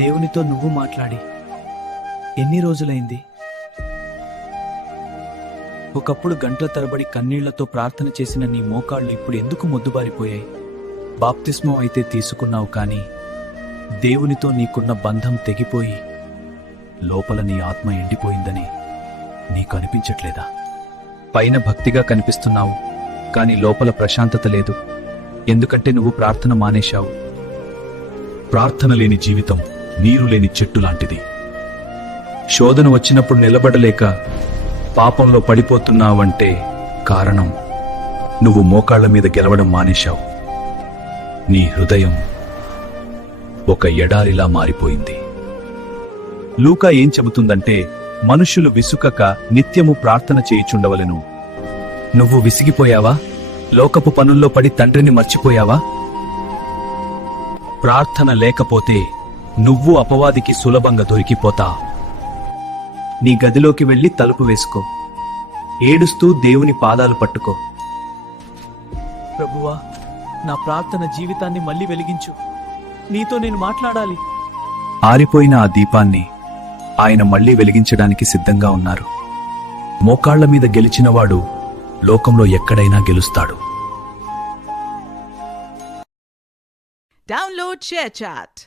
దేవునితో నువ్వు మాట్లాడి ఎన్ని రోజులైంది? ఒకప్పుడు గంటల తరబడి కన్నీళ్లతో ప్రార్థన చేసిన నీ మోకాళ్ళు ఇప్పుడు ఎందుకు మొద్దుబారిపోయాయి? బాప్తిస్మం అయితే తీసుకున్నావు, కానీ దేవునితో నీకున్న బంధం తెగిపోయి లోపల నీ ఆత్మ ఎండిపోయిందని నీకు అనిపించట్లేదా? పైన భక్తిగా కనిపిస్తున్నావు, కానీ లోపల ప్రశాంతత లేదు. ఎందుకంటే నువ్వు ప్రార్థన మానేశావు. ప్రార్థన లేని జీవితం నీరు లేని చెట్టు లాంటిది. శోధన వచ్చినప్పుడు నిలబడలేక పాపంలో పడిపోతున్నావంటే కారణం నువ్వు మోకాళ్ల మీద గెలవడం మానేశావు. నీ హృదయం ఒక ఎడారిలా మారిపోయింది. లూకా ఏం చెబుతుందంటే, మనుష్యులు విసుకక నిత్యము ప్రార్థన చేయుచుండవలెను. నువ్వు విసిగిపోయావా? లోకపు పనుల్లో పడి తండ్రిని మర్చిపోయావా? ప్రార్థన లేకపోతే నువ్వు అపవాదికి సులభంగా దొరికిపోతా. నీ గదిలోకి వెళ్లి తలుపు వేసుకో. ఏడుస్తూ దేవుని పాదాలు పట్టుకో. ప్రభువా, నా ప్రార్థన జీవితాన్ని మళ్ళీ వెలిగించు. నీతో నేను మాట్లాడాలి. ఆరిపోయిన ఆ దీపాన్ని ఆయన మళ్లీ వెలిగించడానికి సిద్ధంగా ఉన్నారు. మోకాళ్ల మీద గెలిచినవాడు లోకంలో ఎక్కడైనా గెలుస్తాడు. Download ShareChat.